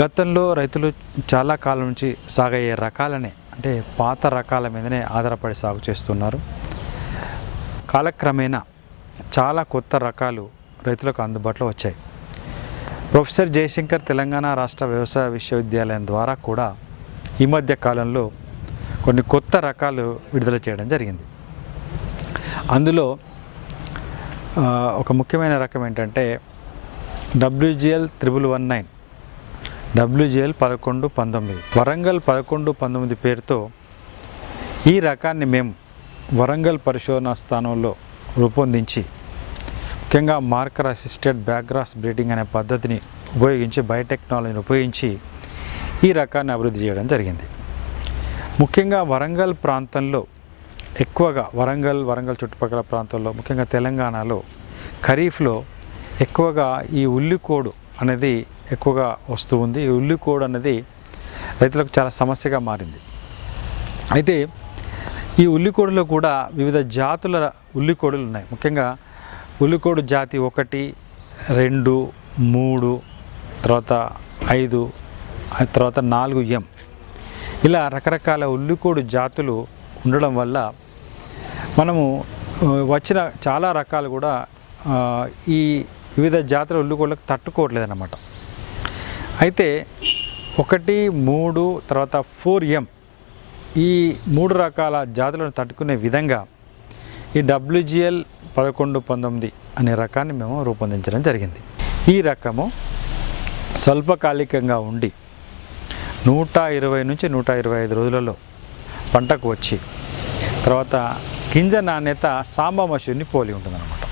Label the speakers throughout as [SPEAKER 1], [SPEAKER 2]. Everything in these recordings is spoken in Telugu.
[SPEAKER 1] గతంలో రైతులు చాలా కాలం నుంచి సాగయ్యే రకాలనే అంటే పాత రకాల మీదనే ఆధారపడి సాగు చేస్తున్నారు. కాలక్రమేణా చాలా కొత్త రకాలు రైతులకు అందుబాటులో వచ్చాయి. ప్రొఫెసర్ జయశంకర్ తెలంగాణ రాష్ట్ర వ్యవసాయ విశ్వవిద్యాలయం ద్వారా కూడా ఈ మధ్య కాలంలో కొన్ని కొత్త రకాలు విడుదల చేయడం జరిగింది. అందులో ఒక ముఖ్యమైన రకం ఏంటంటే WGL triple one nine WGL పదకొండు పంతొమ్మిది. వరంగల్ పదకొండు పంతొమ్మిది పేరుతో ఈ రకాన్ని మేము వరంగల్ పరిశోధనా స్థానంలో రూపొందించి ముఖ్యంగా మార్కర్ అసిస్టెడ్ బ్యాక్గ్రాస్ బ్రీడింగ్ అనే పద్ధతిని ఉపయోగించి బయోటెక్నాలజీని ఉపయోగించి ఈ రకాన్ని అభివృద్ధి చేయడం జరిగింది. ముఖ్యంగా వరంగల్ ప్రాంతంలో ఎక్కువగా వరంగల్ వరంగల్ చుట్టుపక్కల ప్రాంతాల్లో ముఖ్యంగా తెలంగాణలో ఖరీఫ్లో ఎక్కువగా ఈ ఉల్లికోడు అనేది ఎక్కువగా వస్తూ ఉంది. ఈ ఉల్లికోడు అనేది రైతులకు చాలా సమస్యగా మారింది. అయితే ఈ ఉల్లికోడులో కూడా వివిధ జాతుల ఉల్లికోడులు ఉన్నాయి. ముఖ్యంగా ఉల్లికోడు జాతి ఒకటి రెండు మూడు తర్వాత ఐదు తర్వాత నాలుగు ఎం. ఇలా రకరకాల ఉల్లికోడు జాతులు ఉండడం వల్ల మనము వచ్చిన చాలా రకాలు కూడా ఈ వివిధ జాతుల ఉల్లికోళ్ళకు తట్టుకోవట్లేదు అన్నమాట అయితే ఒకటి మూడు తర్వాత ఫోర్ ఎం ఈ మూడు రకాల జాతులను తట్టుకునే విధంగా ఈ డబ్ల్యూజిఎల్ పదకొండు పంతొమ్మిది అనే రకాన్ని మేము రూపొందించడం జరిగింది. ఈ రకము స్వల్పకాలికంగా ఉండి నూట ఇరవై నుంచి నూట ఇరవై ఐదు రోజులలో పంటకు వచ్చి తర్వాత గింజ నాణ్యత సాంబా మసూరిని పోలి ఉంటుందన్నమాట.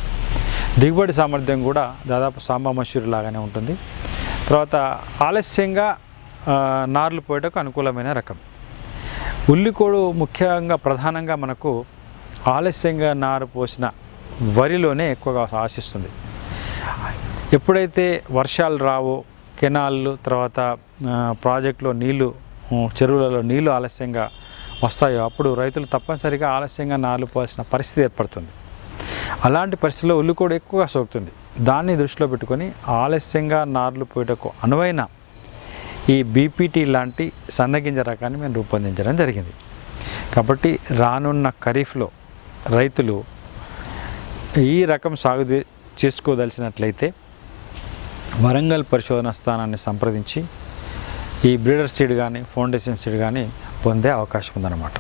[SPEAKER 1] దిగుబడి సామర్థ్యం కూడా దాదాపు సాంబా మసూరి లాగానే ఉంటుంది. తర్వాత ఆలస్యంగా నార్లు పోయటకు అనుకూలమైన రకం. ఉల్లికోడు ముఖ్యంగా ప్రధానంగా మనకు ఆలస్యంగా నారు పోసిన వరిలోనే ఎక్కువగా ఆశిస్తుంది. ఎప్పుడైతే వర్షాలు రావో కెనాళ్ళు తర్వాత ప్రాజెక్టులో నీళ్ళు చెరువులలో నీళ్ళు ఆలస్యంగా వస్తాయో అప్పుడు రైతులు తప్పనిసరిగా ఆలస్యంగా నార్లు పోవాల్సిన పరిస్థితి ఏర్పడుతుంది. అలాంటి పరిస్థితిలో ఉల్లి కూడా ఎక్కువగా సోకుతుంది. దాన్ని దృష్టిలో పెట్టుకొని ఆలస్యంగా నార్లు పోయటకు అనువైన ఈ బీపీటీ లాంటి సన్నగింజ రకాన్ని మేము రూపొందించడం జరిగింది. కాబట్టి రానున్న ఖరీఫ్లో రైతులు ఈ రకం సాగు దే- చేసుకోదలిచినట్లయితే వరంగల్ పరిశోధన స్థానాన్ని సంప్రదించి ఈ బ్రీడర్ సీడ్ కానీ ఫౌండేషన్ సీడ్ కానీ పొందే అవకాశం ఉందన్నమాట.